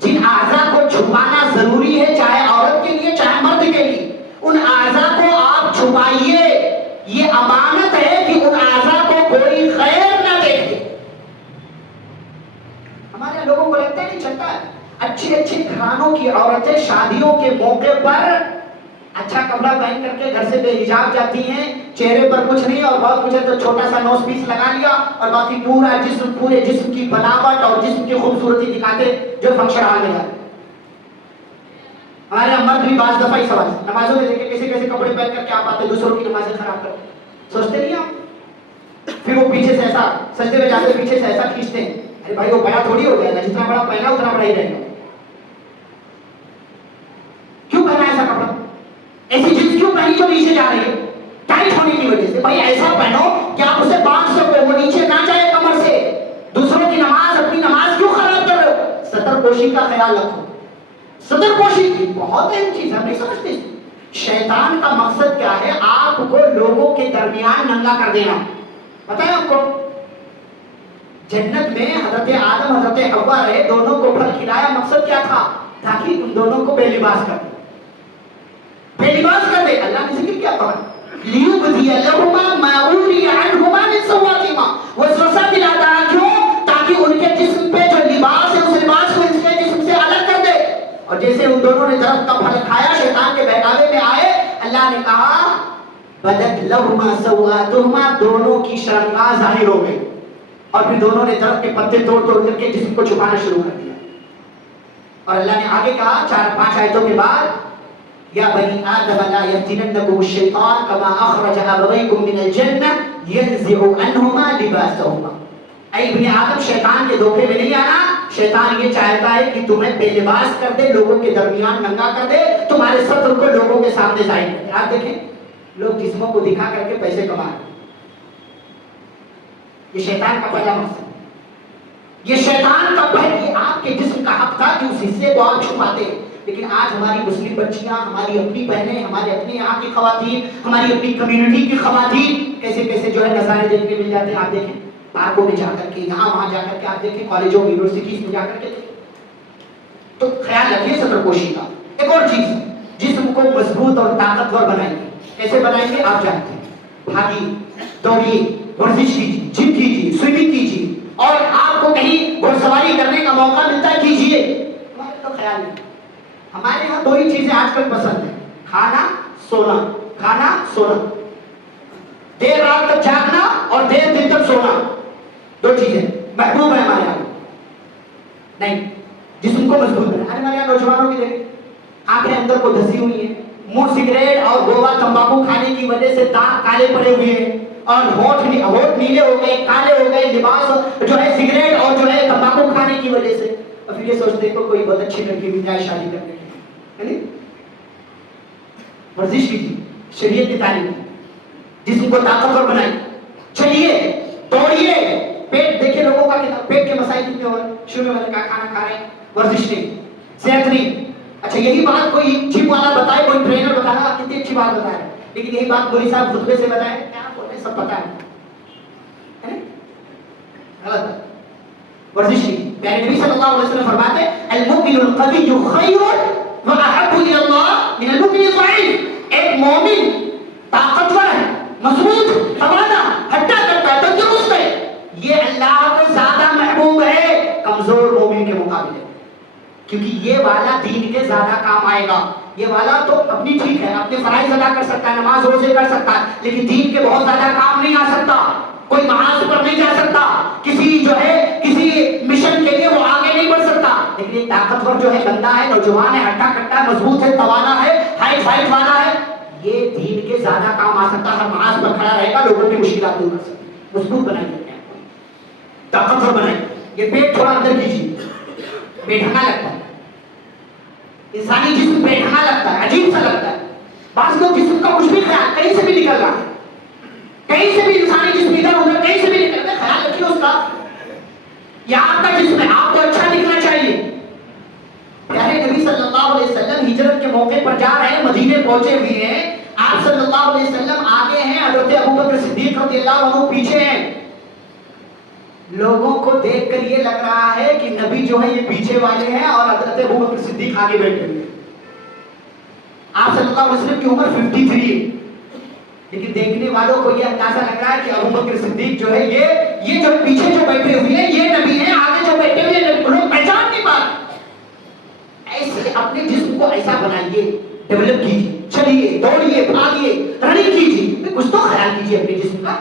جن اعضاء کو چھپانا ضروری ہے چاہے عورت کے لیے چاہے مرد کے لیے, ان اعضاء کو آپ چھپائیے. یہ امانت ہے کہ ان اعضاء کو کوئی خیر نہ دیکھے. ہمارے لوگوں کو لگتا ہے نہیں چلتا ہے, اچھے اچھے گھرانوں کی عورتیں شادیوں کے موقع پر اچھا کپڑا پہن کر کے گھر سے بے حجاب جاتی ہیں, چہرے پر کچھ نہیں اور بہت کچھ ہے تو چھوٹا سا نوز پیس لگا لیا اور باقی پورا جسم, پورے جسم کی بناوٹ اور جسم کی خوبصورتی دکھاتے جو فنکشن ہال میں جاتے. ہمارے یہاں مرد بھی بعض دفعہ ہی سوال نمازوں میں دیکھے کیسے کیسے کپڑے پہن کر کے آپ آتے, دوسروں کی نمازیں خراب کرتے, سوچتے نہیں آپ. پھر وہ پیچھے سے ایسا سجدے میں جاتے پیچھے سے ایسا کھینچتے ہیں, ارے بھائی وہ بڑا تھوڑی ہو جائے گا, جتنا بڑا پہنا اتنا بڑا ہی رہے گا. کیوں پہنا ایسا کپڑا, ایسی جنس کیوں پہنی جو نیچے جا رہی ہے ٹائٹ ہونے کی وجہ سے؟ بھائی ایسا پہنو کہ آپ اسے باندھ سکو, وہ نیچے نہ جائے کمر سے. دوسروں کی نماز اپنی نماز کیوں خراب کر رہے ہو؟ سطر پوشی کا خیال رکھو. سطر پوشی کی بہت اہم چیز ہم نہیں سمجھتے. شیطان کا مقصد کیا ہے؟ آپ کو لوگوں کے درمیان ننگا کر دینا. پتہ ہے آپ کو جنت میں حضرت آدم حضرت حوا رہے, دونوں کو پھل کھلایا, مقصد کیا تھا؟ تاکہ ان دونوں کو بے لباس کر دے, بے لباس کر دے. اللہ نے ذکر کیا پڑھا, لیبدی لہما ما اوری عنہما من سواتہما. وسوسہ دلاتا ہے کیوں؟ تاکہ ان کے جسم پہ جو لباس ہے اس لباس کو اس کے جسم سے الگ کر دے. اور جیسے ان دونوں نے درخت کا پھل کھایا, شیطان کے بہکاوے میں آئے, اللہ نے کہا بدت لہما سواتہما, دونوں کی شرمگاہ ظاہر ہو گئی. اور پھر دونوں نے درخت کے پتے توڑ توڑ کر کے جسم کو چھپانا شروع کر دیا. اور اللہ نے آگے کہا 4-5 آیتوں کے بعد, یا بنی آدم لا یفتننکم الشیطان کما اخرج ابویکم من الجنہ ینزع عنہما لباسہما. اے ابن آدم, شیطان کے دھوکے میں نہیں آنا. شیطان یہ چاہتا ہے کہ تمہیں بے لباس کر دے, لوگوں کے درمیان ننگا کر دے, تمہارے سطر کو لوگوں کے سامنے ظاہر کر دے. آپ دیکھیں لوگ جسموں کو دکھا کر کے پیسے کما رہے ہیں. یہ شیطان کا پہلا مقصد, یہ شیطان کا پہلے آپ کے جسم کا حق تھا کہ اس حصے کو آپ چھپاتے. لیکن آج ہماری مسلم بچیاں, ہماری اپنی بہنیں, ہمارے اپنے یہاں کی خواتین, ہماری اپنی کمیونٹی کی خواتین کیسے کیسے جو ہے نظارے دیکھنے مل جاتے ہیں. آپ دیکھیں پارکوں میں جا کر کے, یہاں وہاں جا کر کے, آپ دیکھیں کالجوں یونیورسٹیز میں جا کر کے. تو خیال رکھیے سطر پوشی کا. ایک اور چیز, جسم کو مضبوط اور طاقتور بنائیں گے. کیسے بنائیں گے؟ آپ جانتے ہیں, بھاگیے, دوڑیے, ورزش کیجیے, جم کیجیے, سوئمنگ کیجیے, اور آپ کو کہیں گھوڑ سواری کرنے کا موقع ملتا ہے کیجیے. ہمارے تو خیال نہیں. ہمارے یہاں 2 ہی چیزیں آج کل پسند ہیں, کھانا سونا, کھانا سونا, دیر رات تک جاگنا اور دیر دن تک سونا. 2 چیزیں محبوب ہے ہمارے یہاں. نہیں, جسم کو مضبوط بنا. ہمارے یہاں نوجوانوں کی دیکھیں آنکھیں اندر کو دھسی ہوئی ہیں, منہ سگریٹ اور گووا تمباکو کھانے کی وجہ سے دانت کالے پڑے ہوئے ہیں, اور ہونٹ نیلے ہو گئے, کالے ہو گئے, لباس جو ہے سگریٹ اور جو ہے تمباکو کھانے کی وجہ سے. اور پھر یہ سوچتے ہیں کہ کوئی بہت اچھی لڑکی مل جائے شادی کرنے کی. ورزش کیجیے, شریعت کی تعلیم, جسم کو طاقتور بنائیں. چلیے, دوڑیے, پیٹ دیکھیے لوگوں کا پیٹ کے مسائل کتنے ہو رہے ہیں. شروع میں کہا کھانا کھا رہے ہیں, ورزش نہیں, صحت نہیں. اچھا یہی بات کوئی جم والا بتائے, کوئی ٹرینر بتایا, کتنی اچھی بات بتا رہے ہیں, لیکن یہی بات مولوی صاحب خطبے سے بتائے, کیا بول رہے ہیں سب پتہ ہے. ورزش کی پیارے نبی صلی اللہ علیہ وسلم فرماتے ہیں المؤمن القوی خیر وَأَحَبُّ إِلَى اللَّهِ مِنَ الْمُؤْمِنِ الضَّعِيفِ، ایک مومن طاقتور ہے، مضبوط، توانا، ہٹا کرتا ہے، تندرست ہے، یہ اللہ کو زیادہ محبوب ہے کمزور مومن کے مقابلے، کیونکہ یہ والا دین کے زیادہ کام آئے گا. یہ والا تو اپنی ٹھیک ہے، اپنے فرائض ادا کر سکتا ہے، نماز روزے کر سکتا ہے، لیکن دین کے بہت زیادہ کام نہیں آ سکتا، کوئی محاذ پر نہیں جا سکتا، کسی مشن کے لیے وہ آگے نہیں بڑھ سکتا. لیکن ایک طاقتور جو ہے، بندہ ہے، نوجوان ہے، ہٹا کٹا ہے، مضبوط ہے، توانا ہے، ہائٹ والا ہے، یہ دین کے زیادہ کام آ سکتا ہے. ہر محاذ پر کھڑا رہے گا، لوگوں کی مشکلات دور کر سکتا ہے. مضبوط بنائیے اپنے آپ کو، طاقتور بنائیے. یہ پیٹ تھوڑا اندر کیجیے، بیٹھنا لگتا ہے، انسانی جسم بیٹھنا لگتا ہے، عجیب سا لگتا ہے. بعض لوگ جسم کا کچھ بھی خیال کہیں سے بھی نکل رہا ہے، کہیں سے بھی انسانی جسم ادھر ادھر کہیں سے بھی نکل رہا ہے، خیال رکھیے اس کا. یہ آپ کا جسم ہے، آپ کو اچھا دکھنا چاہیے. پیارے نبی صلی اللہ علیہ وسلم ہجرت کے موقع پر جا رہے ہیں، مدینے پہنچے ہوئے ہیں، آپ صلی اللہ علیہ وسلم آگے ہیں، حضرت ابوبکر صدیق رضی اللہ عنہ پیچھے ہیں. لوگوں کو دیکھ کر یہ لگ رہا ہے کہ نبی جو ہے یہ پیچھے والے ہیں اور حضرت ابوبکر صدیق آگے بیٹھے ہوئے ہیں. آپ صلی اللہ علیہ وسلم کی عمر 53 ہے، لیکن دیکھنے والوں کو یہ اندازہ لگ رہا ہے کہ ابوبکر صدیق جو ہے یہ جو پیچھے جو بیٹھے ہوئے ہیں یہ نبی ہیں، آگے جو بیٹھے ہوئے ہیں لوگ پہچان نہیں پا رہے. ایسے اپنے جسم کو ایسا بنائیے، ڈیولپ کیجیے، چلیے، دوڑیے، بھاگیے، رننگ کیجیے، کچھ تو خیال کیجیے اپنے جسم کا.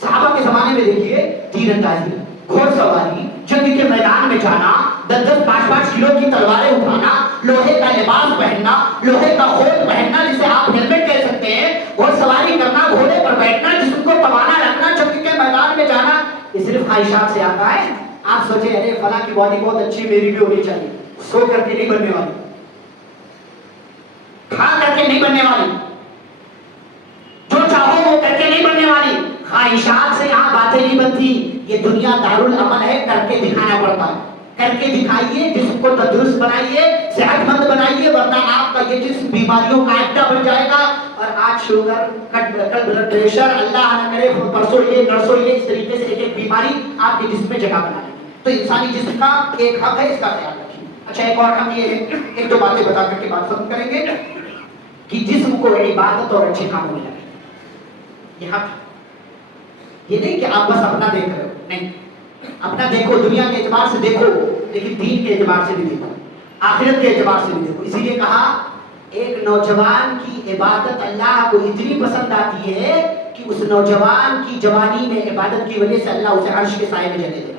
صحابہ کے زمانے میں دیکھیے، تیر اندازی، گھوڑ سواری، جنگ کے میدان میں جانا، 10-10 5-5 کلو کی تلواریں اٹھانا، لوہے کا لباس پہننا، لوہے کا خوف پہننا جسے آپ ہیلمٹ کہہ سکتے ہیں، گھوڑ سواری کرنا، گھوڑے پر بیٹھنا، جسم کو توانا رکھنا، جنگ کے میدان میں جانا، یہ صرف خواہشات سے آتا ہے. آپ سوچیں ارے فلاں کی باڈی بہت اچھی، میری بھی ہونی چاہیے. سو کر کے نہیں بننے والی، کھا کر کے نہیں بننے والی، جو چاہو وہ کر کے نہیں بننے والی. خواہشات سے یہاں باتیں نہیں بنتی. یہ دنیا دارالعمل ہے، کر کے دکھانا پڑتا ہے. کر کے دکھائیے، جسم کو تندرست بنائیے، صحت مند بنائیے، ورنہ آپ کا یہ جسم بیماریوں کا اڈا بن جائے گا. اور آج شوگر، بلڈ پریشر، اللہ نہ کرے پرسوں یہ نرسوں یہ، اس طریقے سے ایک بیماری آپ کے جسم میں جگہ بنا لے. تو انسانی جسم کا ایک حق ہے، اس کا خیال رکھیے. اچھا، ایک اور حق یہ ہے، ایک دو باتیں بتا کر کے بات ختم کریں گے، کہ جسم کو عبادت اور اچھے کاموں میں لگائیں. یہ حق، یہ نہیں کہ آپ بس اپنا دیکھ رہے ہو، نہیں، اپنا دیکھو، دنیا کے اعتبار سے دیکھو، لیکن دین کے اعتبار سے بھی دیکھو، آخرت کے اعتبار سے بھی دیکھو. اسی لیے کہا ایک نوجوان کی عبادت اللہ کو اتنی پسند آتی ہے کہ اس نوجوان کی جوانی میں عبادت کی وجہ سے اللہ اسے عرش کے سائے میں جگہ دے گا.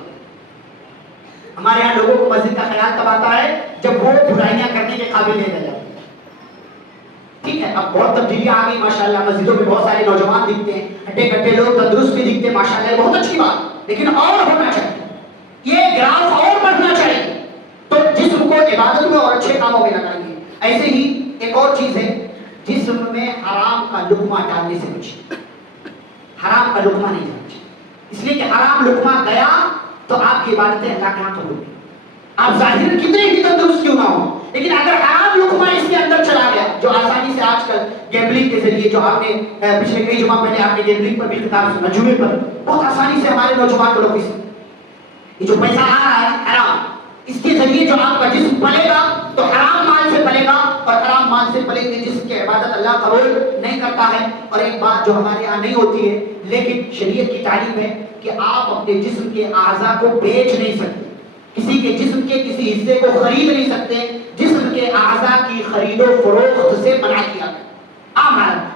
ہمارے یہاں لوگوں کو مسجد کا خیال کب آتا ہے؟ جب وہ برائیاں کرنے کے قابل نہیں رہ جاتے. ٹھیک ہے، اب بہت تبدیلیاں آ گئی ماشاءاللہ، مسجدوں میں بہت سارے نوجوان دکھتے ہیں، ہٹے کٹے لوگ تندرست بھی دکھتے ہیں ماشاءاللہ، بہت اچھی بات، لیکن اور ہونا چاہیے، یہ گراف اور بڑھنا چاہیے. تو جسم کو عبادت میں اور اچھے کاموں میں لگائیے. ایسے ہی ایک اور چیز ہے، جسم میں حرام کا لقمہ ڈالنے سے بچیے. حرام کا لقمہ نہیں جانا چاہیے، اس لیے کہ حرام لقمہ گیا تو آپ کی عبادتیں اللہ کے ہاں قبول نہیں. آپ ظاہر کتنے ہی تندرست کیوں نہ ہو، لیکن اگر حرام لقمہ اس کے اندر چلا گیا، جو آسانی سے آج کل گیمبلنگ کے ذریعے، جو آپ نے پچھلے کئی جمعہ پہلے آپ نے گیمبلنگ پر بھی خطاب سنا، جمعے پر بہت آسانی سے ہمارے نوجوان کو لوگ یہ جو پیسہ آ رہا ہے حرام، اس کے ذریعے جو آپ کا جسم پلے گا تو حرام مال سے پلے گا، اور حرام مال سے پلے کے جسم کی عبادت اللہ قبول نہیں کرتا ہے. اور ایک بات جو ہمارے یہاں نہیں ہوتی ہے لیکن شریعت کی تعلیم ہے کہ آپ اپنے جسم کے اعضاء کو بیچ نہیں سکتے، کسی کے جسم کے کسی حصے کو خرید نہیں سکتے. جسم کے اعضاء کی خرید و فروخت سے منع کیا گیا.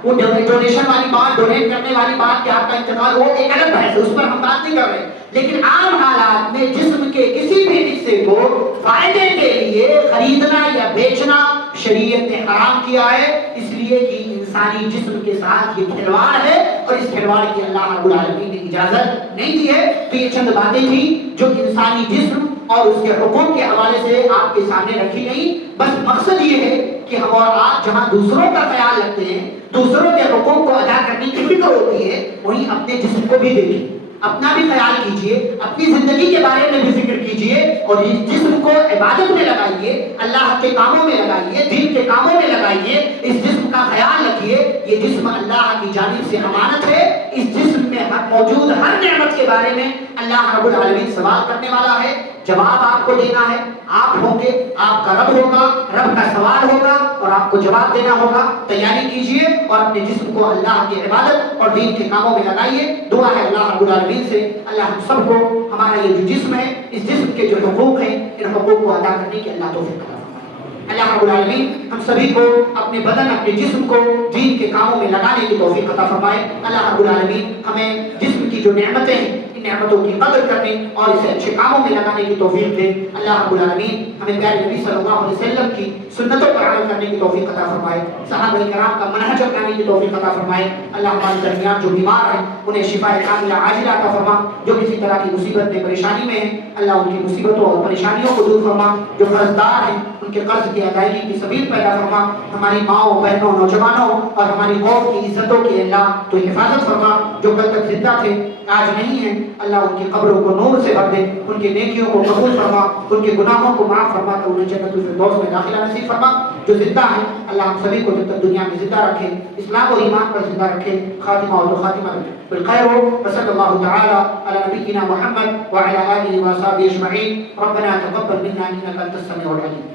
وہ ڈونیشن والی بات، ڈونیٹ کرنے والی بات کہ آپ کا انتقال ہو، ایک الگ بحث ہے، اس پر ہم بات نہیں کر رہے. لیکن عام حالات میں جسم کے کسی بھی حصے کو فائدے کے لیے خریدنا یا بیچنا شریعت نے حرام کیا ہے، اس لیے کہ انسانی جسم کے ساتھ یہ کھلواڑ ہے، اور اس کھلواڑ کی اللہ رب العالمین نے اجازت نہیں دی ہے. تو یہ چند باتیں تھیں جو انسانی جسم اور اس کے حقوق کے حوالے سے آپ کے سامنے رکھی گئی. بس مقصد یہ ہے کہ ہم اور آپ جہاں دوسروں کا خیال رکھتے ہیں، دوسروں کے حقوق کو ادا کرنے کی فکر ہوتی ہے، وہیں اپنے جسم کو بھی دیکھیں، اپنا بھی خیال کیجئے، اپنی زندگی کے بارے میں بھی فکر کیجئے، اور اس جسم کو عبادت میں لگائیے، اللہ کے کاموں میں لگائیے، دین کے کاموں میں لگائیے، اس جسم کا خیال رکھیے، یہ جسم اللہ کی جانب سے امانت ہے، اس جسم میں موجود ہر نعمت کے بارے میں اللہ رب العالمین سوال کرنے والا ہے، جواب آپ کو دینا ہے، آپ ہوں گے، آپ کا رب ہوگا، رب کا سوال ہوگا اور آپ کو جواب دینا ہوگا۔ تیاری کیجئے اور اپنے جسم کو اللہ کی عبادت اور دین کے کاموں میں لگائیے۔ دعا ہے اللہ رب العالمین سے اللہ ہم سب کو ہمارا یہ جو جسم ہے، اس جسم کے جو حقوق ہیں، ان حقوق کو ادا کرنے کی اللہ توفیق عطا فرمائے۔ اللہ رب العالمین ہم سبھی کو اپنے بدن، اپنے جسم کو دین کے کاموں میں لگانے کی توفیق عطا فرمائے۔ اللہ رب العالمین ہمیں جسم کی جو نعمتیں ہیں، ان نعمتوں کی قدر کرنے اور اسے اچھے کاموں میں لگانے کی توفیق دے۔ اللہ رب العالمین ہمیں پیارے نبی صلی اللہ علیہ وسلم کی سنتوں پر عمل کرنے کی توفیق عطا فرمائے، صحابہ کرام کا منہج اپنانے کی توفیق عطا فرمائے۔ اللہ ہمارے درمیان جو بیمار ہیں انہیں شفا کاملہ عاجلہ عطا فرما، جو کسی طرح کی مصیبت میں پریشانی میں ہیں اللہ ان کی مصیبتوں اور پریشانیوں کو دور فرما، جو قرض دار ہیں ان کے قرض کی ادائیگی کی سبیل پیدا فرما، ہماری ماؤں، بہنوں، نوجوانوں اور ہماری قوم کی عزتوں کی اللہ تو حفاظت فرما، جو کل تک زندہ تھے آج نہیں ہیں اللہ ان کی قبروں کو نور سے بھر دے، ان کی نیکیوں کو قبول فرما، ان کے گناہوں کو معاف فرما کر انہیں جنت الفردوس میں داخلہ نصیب فرما۔ جو زندہ ہیں اللہ ہم سبھی کو جب تک دنیا میں زندہ رکھے، اسلام اور ایمان پر زندہ رکھے، خاتمہ اور خاتمہ بالخیر ہو۔ وصلی اللہ تعالی علی نبینا محمد وعلی آلہ وصحبہ اجمعین۔ ربنا تقبل منا انک انت السمیع العلیم۔